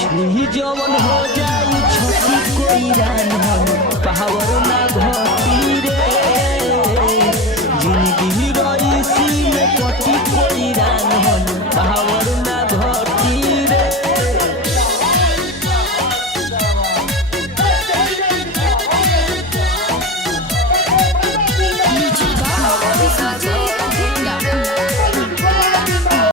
छुई जवन हो जाई छोटी कोई रान हम पावर ना घटी